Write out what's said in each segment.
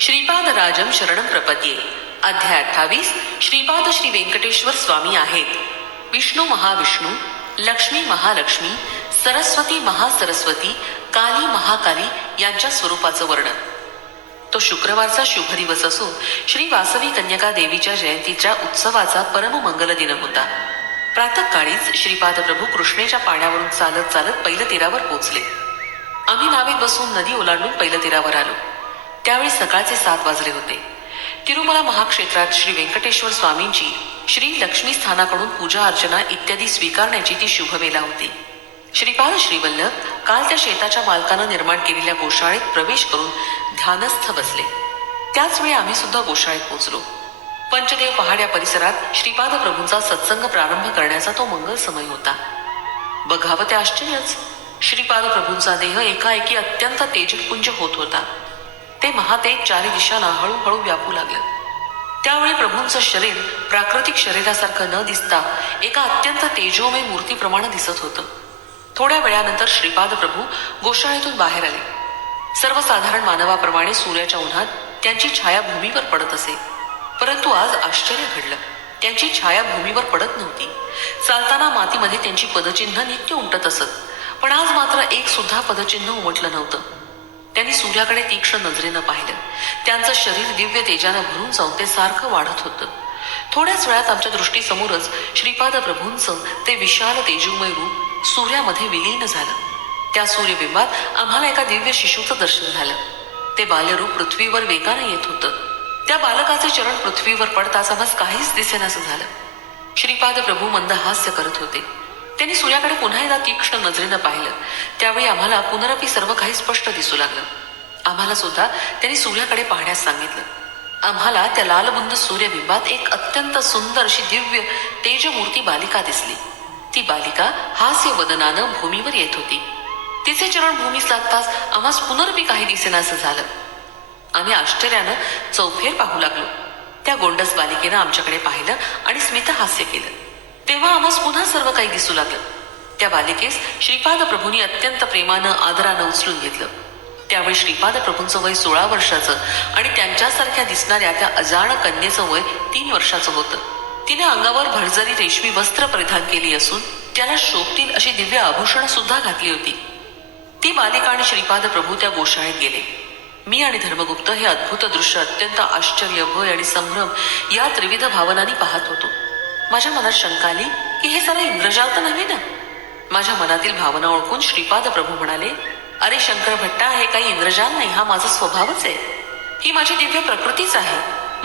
श्रीपाद राजम शरण प्रपद्ये अध्याय अठ्ठावीस श्रीपाद श्री व्यंकटेश्वर स्वामी आहेत विष्णू महाविष्णू लक्ष्मी महालक्ष्मी सरस्वती महासरस्वती काली महाकाली यांच्या स्वरूपाचं वर्णन तो शुक्रवारचा शुभ दिवस असून श्री वासवी कन्यका देवीच्या जयंतीच्या उत्सवाचा मंगल दिन होता प्रातःकाळीच श्रीपाद प्रभू कृष्णेच्या पाण्यावरून चालत चालत पैलतीरावर पोचले आम्ही नावेत बसून नदी ओलांडून पैलतीरावर आलो त्यावेळी सकाळचे सात वाजले होते तिरुमला महाक्षेत्रात श्री व्यंकटेश्वर स्वामींची श्री लक्ष्मी स्थानाकडून पूजा अर्चना इत्यादी स्वीकारण्याची ती शुभवेला होती श्रीपाद श्रीवल्लभ काल त्या शेताच्या मालकानं निर्माण केलेल्या गोशाळेत प्रवेश करून ध्यानस्थ बसले त्याचवेळी आम्ही सुद्धा गोशाळेत पोहोचलो पंचदेव पहाड्या परिसरात श्रीपाद प्रभूंचा सत्संग प्रारंभ करण्याचा तो मंगल समय होता बघावं ते आश्चर्यच श्रीपाद प्रभूंचा देह एकाएकी अत्यंत तेजपुंज होत होता ते महातेज चारी दिशांना हळूहळू व्यापू लागलं त्यावेळी प्रभूंचं शरीर प्राकृतिक शरीरासारखं न दिसता एका अत्यंत तेजोमय मूर्तीप्रमाणे दिसत होतं थोड्या वेळानंतर श्रीपाद प्रभू गोशाळेतून बाहेर आले सर्वसाधारण मानवाप्रमाणे सूर्याच्या उन्हात त्यांची छाया भूमीवर पडत असे परंतु आज आश्चर्य घडलं त्यांची छाया भूमीवर पडत नव्हती चालताना मातीमध्ये त्यांची पदचिन्ह नित्य उमटत असत पण आज मात्र एक सुद्धा पदचिन्ह उमटलं नव्हतं त्यांनी सूर्याकडे तीक्ष्ण नजरेनं पाहिलं त्यांचं शरीर दिव्य तेजानं भरून जाऊन ते सारखं वाढत होतं थोड्याच वेळात आमच्या दृष्टीसमोरच श्रीपाद प्रभूंचं ते विशाल तेजोमय रूप सूर्यामध्ये विलीन झालं त्या सूर्यबिंबात आम्हाला एका दिव्य शिशूचं दर्शन झालं ते बालरूप पृथ्वीवर वेगानं येत होतं त्या बालकाचे चरण पृथ्वीवर पडताच आम्हाला काहीच दिसेनासं झालं श्रीपाद प्रभू मंद हास्य करत होते त्यांनी सूर्याकडे पुन्हा एकदा तीक्ष्ण नजरेनं पाहिलं त्यावेळी आम्हाला पुनरापी सर्व काही स्पष्ट दिसू लागलं आम्हाला सुद्धा त्यांनी सूर्याकडे पाहण्यास सांगितलं आम्हाला त्या लालबुंद सूर्यबिंबात एक अत्यंत सुंदर अशी दिव्य तेजमूर्ती बालिका दिसली ती बालिका हास्य वदनानं भूमीवर येत होती तिचे चरण भूमीस लागताच आम्हास पुनर्पी काही दिसेनासं झालं आम्ही आश्चर्यानं चौफेर पाहू लागलो त्या गोंडस बालिकेनं आमच्याकडे पाहिलं आणि स्मित हास्य केलं तेव्हा आम्हास पुन्हा सर्व काही दिसू लागलं त्या बालिकेस श्रीपाद प्रभूंनी अत्यंत प्रेमानं आदरानं उचलून घेतलं त्यावेळी श्रीपाद प्रभूंचं वय सोळा वर्षाचं आणि त्यांच्यासारख्या दिसणाऱ्या त्या अजाण कन्येचं वय तीन वर्षाचं होतं तिने अंगावर भरजरी रेशमी वस्त्र परिधान केली असून त्याला शोभतील अशी दिव्य आभूषण सुद्धा घातली होती ती बालिका आणि श्रीपाद प्रभू त्या गोशाळेत गेले मी आणि धर्मगुप्त हे अद्भुत दृश्य अत्यंत आश्चर्य भय आणि संभ्रम या त्रिविध भावनांनी पाहत होतो माझ्या मनात शंका आली की हे जरा तर नव्हे ना माझ्या मनातील भावना ओळखून श्रीपाद प्रभू म्हणाले अरे शंकर भट्टा हे काही इंद्रजाल नाही हा माझा स्वभावच आहे ही माझी दिव्य प्रकृतीच आहे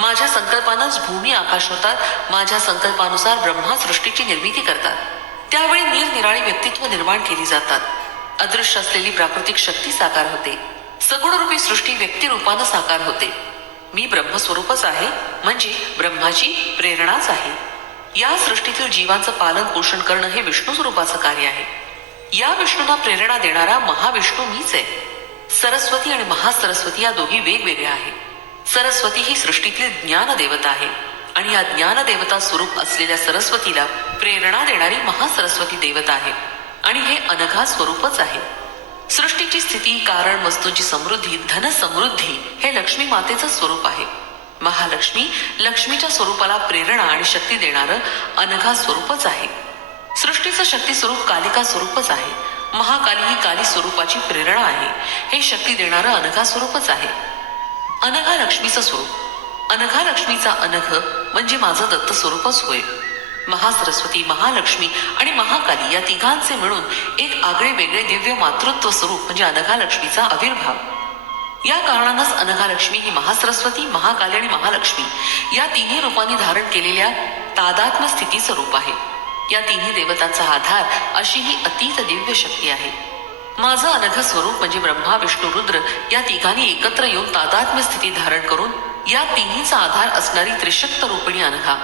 माझ्या संकल्पानंच भूमी आकाश होतात माझ्या संकल्पानुसार ब्रह्मा सृष्टीची निर्मिती करतात त्यावेळी निरनिराळी व्यक्तित्व निर्माण केली जातात अदृश्य असलेली प्राकृतिक शक्ती साकार होते सगुणरूपी सृष्टी व्यक्तिरूपानं साकार होते मी ब्रह्मस्वरूपच आहे म्हणजे ब्रह्माची प्रेरणाच आहे या सृष्टीतील जीवांचं पालन पोषण करणं हे विष्णू स्वरूपाचं कार्य आहे या विष्णूला प्रेरणा देणारा महाविष्णू मीच आहे सरस्वती आणि महासरस्वती या दोघी वेगवेगळ्या आहेत सरस्वती ही सृष्टीतील ज्ञान देवता आहे आणि या ज्ञान देवता स्वरूप असलेल्या सरस्वतीला प्रेरणा देणारी महासरस्वती देवता आहे आणि हे अनघा स्वरूपच आहे सृष्टीची स्थिती कारण वस्तूंची समृद्धी धन समृद्धी हे लक्ष्मी मातेचं स्वरूप आहे महालक्ष्मी लक्ष्मीच्या स्वरूपाला प्रेरणा आणि शक्ती देणारं अनघा स्वरूपच आहे सृष्टीचं शक्ती स्वरूप कालिका स्वरूपच आहे महाकाली ही काली स्वरूपाची प्रेरणा आहे हे शक्ती देणारं अनघा स्वरूपच आहे अनघा लक्ष्मीचं स्वरूप अनघा लक्ष्मीचा अनघ म्हणजे माझं दत्त स्वरूपच होय महासरस्वती महालक्ष्मी आणि महाकाली या तिघांचे मिळून एक आगळे वेगळे दिव्य मातृत्व स्वरूप म्हणजे अनघा लक्ष्मीचा आविर्भाव या कारणानंच अनघालक्ष्मी ही महासरस्वती महाकाली आणि महालक्ष्मी या तिन्ही रूपांनी धारण केलेल्या तादात्म स्थितीचं रूप आहे या तिन्ही देवतांचा आधार अशी ही अतीत दिव्य शक्ती आहे माझं अनघ स्वरूप म्हणजे ब्रह्मा विष्णू रुद्र या तिघांनी एकत्र येऊन तादात्म्य स्थिती धारण करून या तिन्हीचा आधार असणारी त्रिशक्त रूपिणी अनघा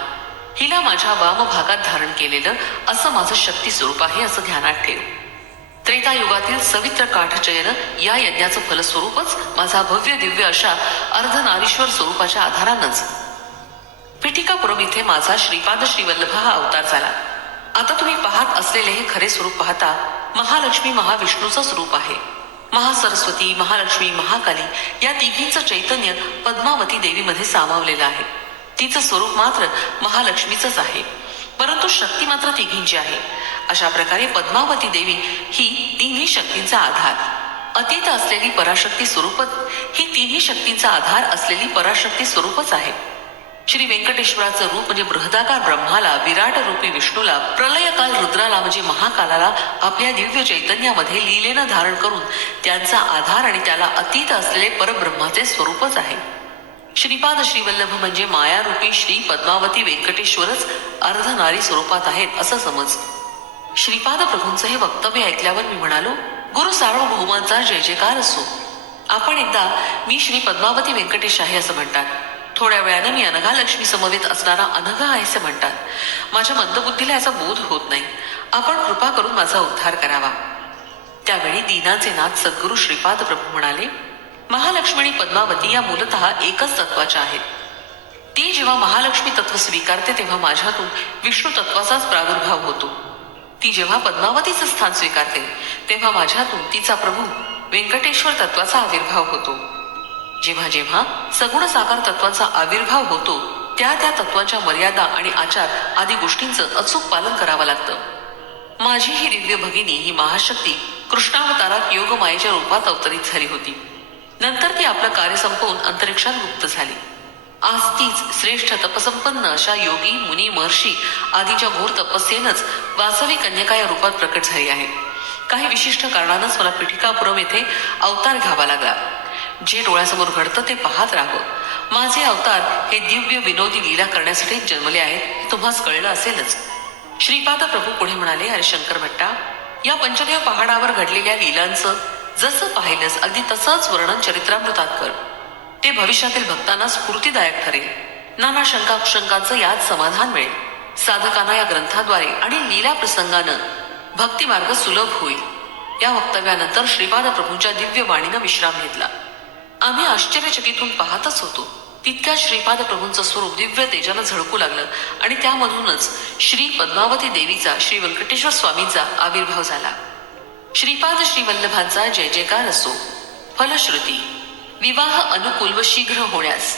हिला माझ्या वाम भागात धारण केलेलं असं माझं शक्ती स्वरूप आहे असं ध्यानात ठेव त्रेतायुगातील सवित्र काठचयन या यज्ञाचं फलस्वरूपच माझा भव्य दिव्य अशा अर्धनारीश्वर स्वरूपाच्या आधारानंच पिठिकापुरम इथे माझा श्रीपाद श्रीवल्लभ हा अवतार झाला आता तुम्ही पाहत असलेले हे खरे स्वरूप पाहता महालक्ष्मी महाविष्णूचं स्वरूप आहे महासरस्वती महालक्ष्मी महाकाली या तिघींचं चैतन्य पद्मावती देवीमध्ये सामावलेलं आहे तिचं स्वरूप मात्र महालक्ष्मीचंच आहे परंतु शक्ती मात्र तिघींची आहे अशा प्रकारे पद्मावती देवी ही तिन्ही शक्तींचा आधार अतीत असलेली पराशक्ती स्वरूपच ही तिन्ही शक्तींचा आधार असलेली पराशक्ती स्वरूपच आहे श्री व्यंकटेश्वराचं रूप म्हणजे बृहदाकार ब्रह्माला विराट रूपी विष्णूला प्रलयकाल रुद्राला म्हणजे महाकालाला आपल्या दिव्य चैतन्यामध्ये लीलेनं धारण करून त्यांचा आधार आणि त्याला अतीत असलेले परब्रह्माचे स्वरूपच आहे श्रीपाद श्रीवल्लभ म्हणजे मायारूपी श्री पद्मावती व्यंकटेश्वरच अर्धनारी स्वरूपात आहेत असं समज श्रीपाद प्रभूंचं हे वक्तव्य ऐकल्यावर मी म्हणालो गुरु सार्वभौमांचा जय जयकार असो आपण एकदा मी श्री पद्मावती व्यंकटेश आहे असं म्हणतात थोड्या वेळानं मी अनघा लक्ष्मी समवेत असणारा अनघा आहे असं म्हणतात माझ्या मंदबुद्धीला याचा बोध होत नाही आपण कृपा करून माझा उद्धार करावा त्यावेळी दीनाचे नाथ सद्गुरु श्रीपाद प्रभू म्हणाले महालक्ष्मी पद्मावती या मूलतः एकच तत्वाच्या आहेत ती जेव्हा महालक्ष्मी तत्व स्वीकारते तेव्हा माझ्यातून विष्णू तत्वाचाच प्रादुर्भाव होतो ती जेव्हा पद्मावतीचं स्थान स्वीकारते तेव्हा माझ्यातून तिचा प्रभू व्यंकटेश्वर तत्वाचा आविर्भाव होतो जेव्हा जेव्हा सगुण साकार तत्वाचा आविर्भाव होतो त्या त्या तत्वाच्या मर्यादा आणि आचार आदी गोष्टींचं अचूक पालन करावं लागतं माझी ही दिव्य भगिनी ही महाशक्ती कृष्णावतारात योगमायेच्या रूपात अवतरित झाली होती नंतर ती आपलं कार्य संपवून अंतरिक्षात गुप्त झाली आज तीच श्रेष्ठ तपसंपन्न अशा योगी मुनी महर्षी आदीच्या घोर तपस्येनच वासवी कन्यका या रूपात प्रकट झाली आहे काही विशिष्ट कारणानंच मला पिठिकापुरम येथे अवतार घ्यावा लागला जे डोळ्यासमोर घडतं ते पाहत राहावं माझे अवतार हे दिव्य विनोदी लीला करण्यासाठी जन्मले आहेत हे तुम्हाच कळलं असेलच श्रीपाद प्रभू पुढे म्हणाले अरे शंकर भट्टा या पंचदेव पहाडावर घडलेल्या लीलांचं जसं पाहिलंस अगदी तसंच वर्णन चरित्रामृतात कर ते भविष्यातील भक्तांना स्फूर्तीदायक ठरेल नाना शंका कुशंकाचं यात समाधान मिळेल साधकांना या ग्रंथाद्वारे आणि लीला प्रसंगानं भक्तिमार्ग सुलभ होईल या वक्तव्यानंतर श्रीपाद प्रभूंच्या दिव्य वाणीनं विश्राम घेतला आम्ही आश्चर्यचकितून पाहतच होतो तितक्या श्रीपाद प्रभूंचं स्वरूप दिव्य तेजानं झळकू लागलं आणि त्यामधूनच श्री पद्मावती देवीचा श्री व्यंकटेश्वर स्वामींचा आविर्भाव झाला श्रीपाद श्रीवल्लभाचा जय जयकार असो फलश्रुती विवाह अनुकूल व शीघ्र होण्यास